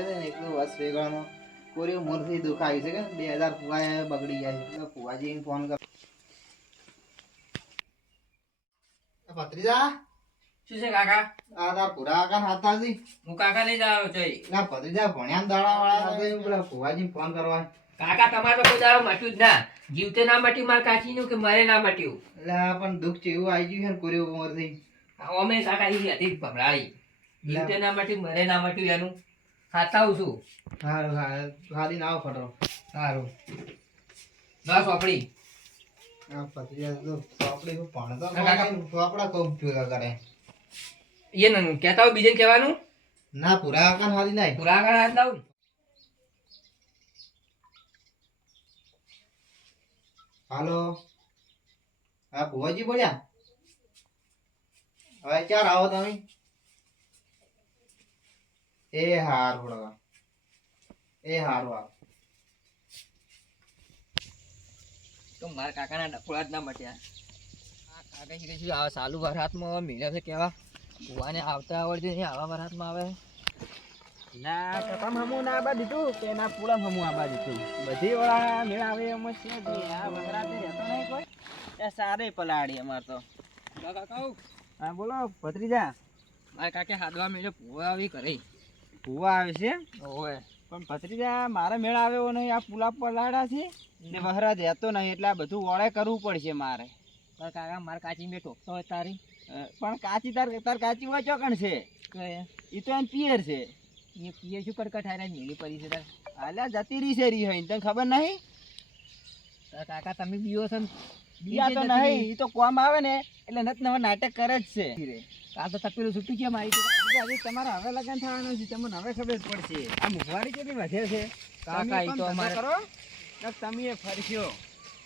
આવે છે ને એકલું વસ વેગળાનો કોરિયો મોરથી દુખાવી છે કે 2000 ફુવાય બગડી ગયા છે એટલે ફુવાજીને ફોન કર ભત્રીજા શું છે કાકા? આ તાર પુરા કાકા હાથાજી હું કાકા ને જ આવ્યો છું. ના ભત્રીજા ભણ્યા દાડા વાળા સાથે પેલા ફુવાજીને ફોન કરવા કાકા તમારે તો કોઈ દાડો મટ્યું જ ના. જીવતે ના મટ્યું માર કાચીનું કે મારે ના મટ્યું. એટલે આ પણ દુઃખ છે એવું આવી ગયું છે ને કોરિયો મોરથી અમે કાકા ઈ હતી ભમરાળી. જીવતે ના મટ્યું મારે ના મટ્યું એનું ખાતાવું છું. સારું ખાલી ના આવો ફટો સારું ના સોપડી આ ભત્રીજા તો આપણે ભણતો કાકા આપડા કોમ ભેગા કરે એ નનું કહેતા હોય બીજે કહેવાનું ના પુરા કાકા હારી નાય પુરા કાકા હાથ લાવું. હાલો હા ભુવાજી બોલ્યા હવે ક્યારે આવો તમે એ હારું બરાબર એ હારું આવો તો મારા કાકાના ડફોળા જ ના મટ્યા. આ કાકા શીખે છે આ સાલુ વરસાદમાં મેળે છે કેવા ભુવાને આવતા આવડતું નહીં આવા વરસાદમાં આવે. ના કપામ હમું ના આબા દીધું કે ના પૂળમ હમું આબા દીધું બધી ઓળા મેળ આવે એમ જ છે કે આ વગરાતે રહેતો નહીં કોઈ એ સારે પલાડી અમાર તો કાકા હા બોલો ભત્રીજા મારા કાકે હાદવા મેળે ભુવા આવી કરે. ભૂવા આવે છે ઓય પણ ભત્રીજા મારે મેળ આવ્યો નહીં આ પુલા પલાડા છે ને વહરા રહેતો નહીં એટલે આ બધું ઓળે કરવું પડશે મારે. મારા કાકા મારા કાચી મેં ઠોકતો હોય તારી પણ કાચી તાર કાચી હોય ચોકણ છે એ તો એમ પિયર છે એ પીએ શું કડકટ હારે મેળી પડી છે તાર. હાલ્યા જતી રહી છે રહી હોય તને ખબર નહીં તારા કાકા તમે બીઓ છો ને બીજા તો નહીં એ તો કોમ આવે ને એટલે નત નવા નાટક કરે જ છે. કાલ તો તપેલું છૂટું કેમ આવી ગયું? હવે તમારે હવે લગન થવાનું છે તમને હવે ખબર પડશે આ મુખવારી કેટલી વધે છે કાકા ઈ તો અમારે કરો ને તમે એ ફરશો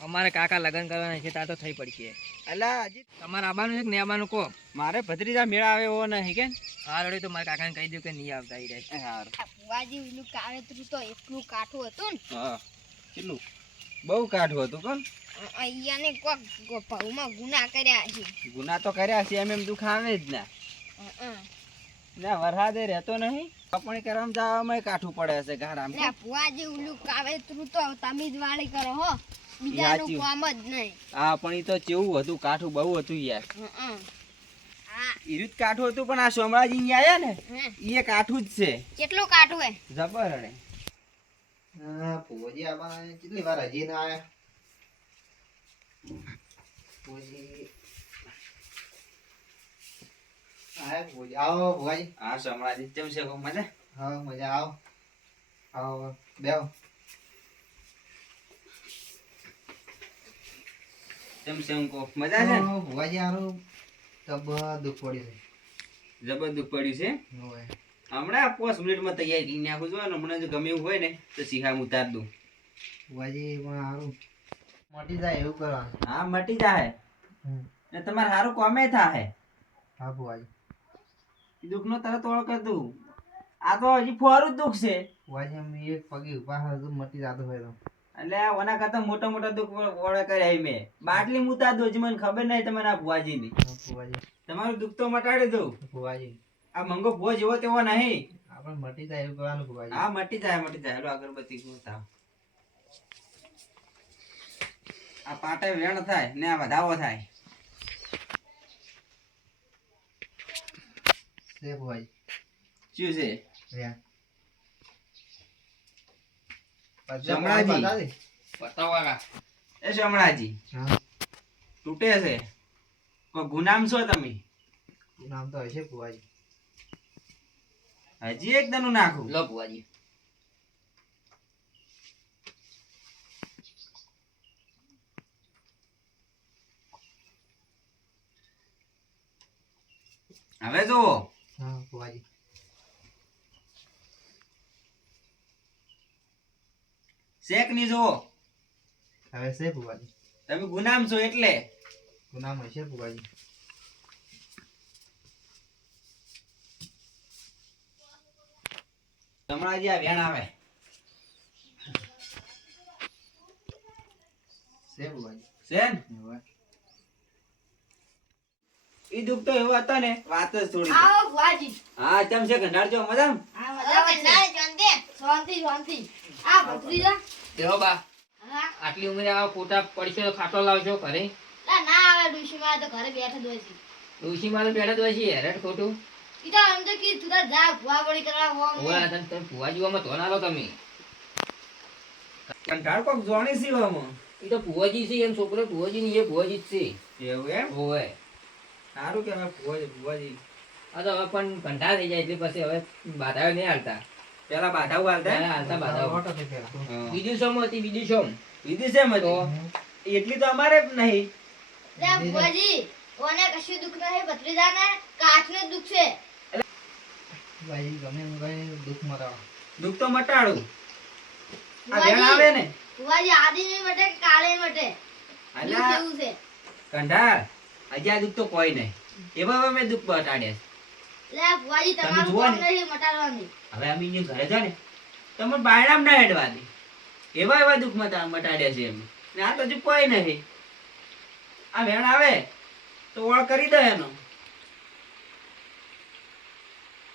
અમારે કાકા લગ્ન કરવાના છે તાર તો થઈ પડશે. અલા હજી તમારે આવવાનું છે કે નહીં આવવાનું કહો. મારે ભત્રીજા મેળા આવે એવો નહીં કે હા રડે તો મારા કાકાને કહી દઉં કે નહીં આવતા ઈ રહે. સારું ફુવાજી ઓલું કાળેતરું તો એટલું કાઠું હતું ને હા કેટલું બહુ કાઢવું હતું પણ અહીંયાને કોક ભાવમાં ગુના કર્યા છે. ગુના તો કર્યા છે એમ દુઃખ આવે જ ના ના વરસાદે રહેતો નહીં કપણી કરવામાં જવામાં કાઠું પડે છે ગારામ લે ફુવાજી ઓલું કાળેતરું તો તમે જ વાળી કરો હો બીજાનું કામ જ નહીં. હા પણ એ તો કેવું હતું કાઠું બહુ હતું યાર હા ઈરુદ કાઠું હતું પણ આ સોમરાજી આયા ને એ કાઠું જ છે કેટલું કાઠું હે જબર અડે હા ભુવાજી આવા કેટલી વાર હજી ના આયા ભુવાજી આયા ભુવાજી આવો ભુવાજી હા સોમરાજી કેમ છે મજા હા મજા આવો આવો બેહો કેમ છે હું કહું મજા છે ને? ભુવાજી આનું તબ દુઃખ પડ્યું જબર દુઃખ પડ્યું છે છે હોય હમણાં 5 મિનિટમાં તૈયાર કરી નાખું છું અને હમણાં જો ગમે એવું હોય ને તો સીધા ઉતાર દઉં ભુવાજી પણ સારું મોટી જાય એવું કરવાનું હા મટી જાય ને તમારે સારું કોમે થાય હા ભુવાજી દુઃખનો તરત ઓળ કરી દઉં આ તો હજી ફોરું જ દુઃખ છે ભુવાજી અમે એક પગે ઉભા હોય તો મટી જતો હોય તો એટલે ઓના કરતા મોટા મોટા દુઃખ ઓળે કર્યા મેં બાટલી મુતા દો મને ખબર નહીં તમને આ ભુવાજીની ભુવાજી તમારું દુઃખ તો મટાડી દઉં ભુવાજી આ મંગો ભુવો જેવો તેવો નહીં આપણે મટી જાય એવું કરવાનું ભુવાજી હા મટી જાય હેલો અગરબત્તી મુતા આ પાટે વેણ થાય ને આ વધાવો થાય છે ભુવાજી શું છે રહ્યા સમણાજી. બતાવો કાકા. એ સમણાજી હા તૂટે છે કોઈ ગુનામ છો તમે નામ તો હશે ભુવાજી હજી એક દનું નાખું લો ભુવાજી. હવે જુઓ હા ભુવાજી શેક ની જુઓ હવે છે ભુવાજી તમે ગુનામ છો એટલે નામ હશે ભુવાજી સમણાજી આ વેણ આવે છે ભુવાજી છે ને હવે ઈ દુઃખ તો એવો હતો ને વાત જ થોડી આવો ફુવાજી હા ચમ છે ગંડાર છો મજામાં હા મજા આવે છે. શાંતિ શાંતિ આ ભત્રીજા દેહો બા હા આટલી ઉંમરે આવા ખોટા પડશે તો ખાટલો લાવજો ઘરે ના આવે ડુશીમાં તો ઘરે બેઠા જ હોય છે ડોશીમાં તો બેઠા તો હોય છે હેરાન ખોટું ઈ તો એમ તો કી તું તાર જા ભુવા વળી કરવા હોમ ઓલા તમે ભુવા જીવામાં તો ના લો તમે કંટાળ કોક જોણી સીવામાં એ તો ભુવાજી છે એમ છોકરો ભુવાજી ની એ ભુવાજી જ છે એવું એમ ઓવે સારું કહેવાય ભુવાજી આ તો હવે પણ કંટાળ થઈ જાય એટલે પછી હવે બાધાઓ નહીં હાલતા પેલા બાધાઓ હાલતા ના હાલતા બાધાઓ મોટો થઈ ગયો. હા. બીજું સોમ હતી બીજું સોમ વિધિ છે મત તો એટલી તો અમારે જ નહીં લે ભુવાજી ઓને કશું દુખ નહીં ભત્રીજાને કાચને દુખ છે ભાઈ ગમે એમ કઈ દુઃખ મરાવો. દુઃખ તો મટાડું આ ભુવાજી. વેણ આવે ને ભુવાજી આદિ નહીં મટે કે કાલે મટે દુઃખ અલ્યા એવું છે કંટાળ આજે આ દુઃખ તો કોઈ નહીં એવા હવે મેં દુઃખ બટાડ્યા લે ભુવાજી તમે તમારું જુઓ કામ ને. નહીં મટાડવાની હવે અમે અહીંયા ઘરે જાય ને તમે બાયણામ ના હેડવા દે એવા એવા દુઃખ મટાડ્યા છે એમ ને આ તો હજુ કોઈ નહીં આ વેણ આવે તો ઓળ કરી દે એનો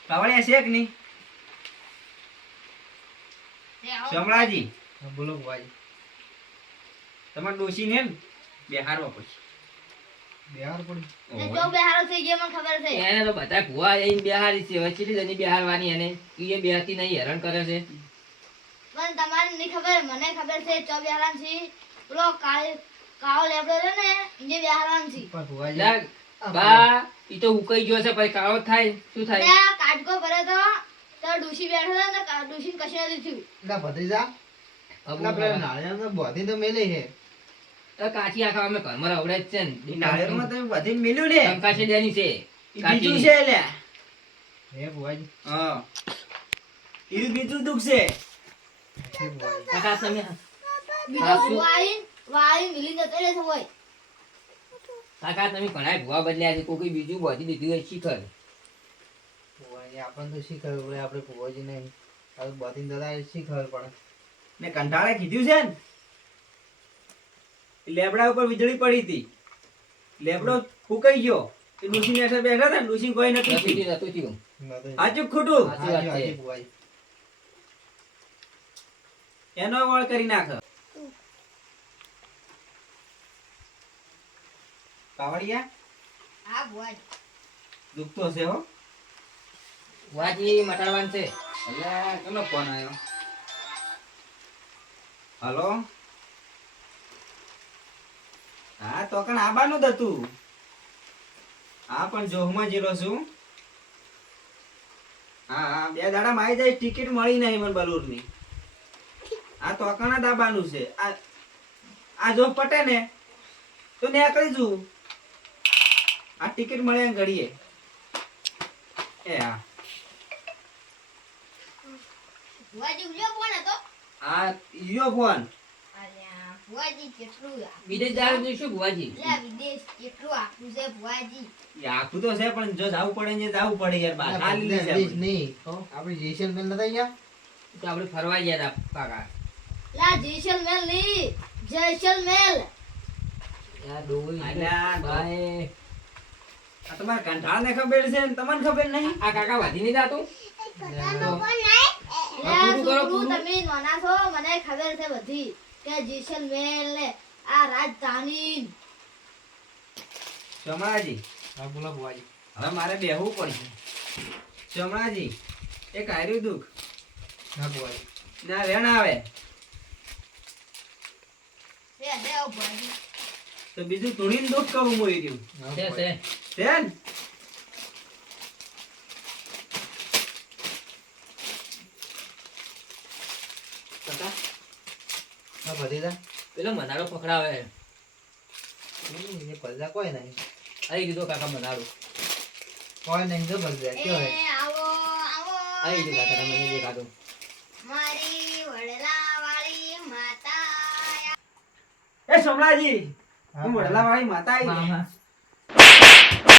કાવળિયા છે કે નહીં લે આવો. સમળાજી હા, બોલો ભાઈ. તમારે ડોશી ને બેહારવા પડશે બિહાર પડી. લે જો બેહારો થઈ ગયો મને ખબર છે એને તો બધા ભુવા આઈને બેહારી છે હવે કેટલી જણી બેહારવાની એને ઈ એ બેહતી નહીં હેરાન કરે છે પણ તમારે નહીં ખબર મને ખબર છે ચો બેહારામ છે પેલો કાળો લેબડો છે ને ઇને બેહારામ છે પણ ભુવાજી, લા, બા ઈ તો હુકાઈ ગયો છે પછી કાળો થાય શું લે થાય આ કાટકો ભરે તો ડુશી બેઠો હતો ને ડુશી કશું નથી થયું પેલા ભત્રીજા, પેલા પેલા નાળિયેરનો બોધી તો મેલે છે. કાચી આખા અમે ઘરમાં રવડે જ છે ઈ ને નાળિયેરમાં તમે બધીને મેલ્યું ને કંકાશે દેની છે ઈ કાચી. બીજું છે લ્યા હે ભુવાજી, હા ઈ બીજું દુઃખ છે હે ભુવાજી. કાકા તમે બીજો શું? વાળી મિલી જતો રહેશે હોય કાકા તમે ઘણા ભુવા બદલ્યા છે કોઈ બીજું બોધી દીધું હોય શીખર ભુવાજી, આપણને તો શી ખબર પડે, આપણે ભુવાજી નહીં. હવે બોધીને દાદા શી ખબર પડે. ને કંટાળે કીધું છે ને ઈ લેબડા ઉપર વીજળી પડી હતી લેબડો ફૂંકાઈ ગયો એ ડુસી ને બેઠા હતા ને ડુસી કોઈ નતું નથી થયું. થયું, નતું થયું. નતું. સાચું કે ખોટું સાચી વાત હાજી, છે. હાજી ભુવાજી. એનો વળ કરી નાખ કાવડિયા હા ભુવાજી દુઃખ તો છે હો વાજી મટાડવાનું છે અલ્યા કેનો ફોન આવ્યો હલો હા તો કણ આબાનું જ હતું હા પણ જોહમાં જેલો છું હા હા 2 દાડામાં આવી જાય ટિકિટ મળી નહીં મને બલૂરની આ તો કણ જ આબાનું છે આ જો પટે ને તો નીકળી જુ આ ટિકિટ મળે એમ ઘડીએ એ હા ભુવાજી ઉલ્યો કોણ હતો આ ઈયો ફોન અલ્યા ભુવાજી કેટલું વિદેશ જવાનું તો શું ભુવાજી લે વિદેશ કેટલું આખું છે ભુવાજી એ આખું તો છે પણ જો જાવું પડે ને જવું પડે યાર બહાર પેલા હાલી ભત્રીજા છે દેશ નહીં. આપણે જેસલમેર નતા ગયા? તો આપણે ફરવા ગયા હતા કાકા લા જેસલમેર ની જેસલમેર યાર ડોઈ અલ્યા, બાય. આ તમારે કંટાળાને ખબર છે ને તમને ખબર નહીં આ કાકા વાધી નહીં જાતું લે પૂરું કરો, છોકરું પૂરું. તમે નાના છો મને ખબર છે બધી કે જેસલમેર ને આ રાજધાની ચમડાજી હા, બોલો ભુવાજી. હવે મારે બેહવું પડશે ચમડાજી એક હાર્યું દુઃખ હા ભુવાજી. ના વેણ આવે લે દે ઓ ભુવાજી તો બીજું ધૂણીને દુઃખ કહું મોઈ રહ્યું હા છે ભુવાજી. છે છે ને કાકા હા ભત્રીજા. પેલો મનાડો પકડાવે એ ભત્રીજા કોઈ નહીં. આવી દીધો કાકા મનાડો કોઈ નહીં જો ભત્રીજા. એ કેવો હે? આવો આવો આવી દીધો કાકા મને તમે દેખાતો મારી વડલા વાળી માતા એ ચમડાજી હા, હું વડલા વાળી માતા આવી હા, હા.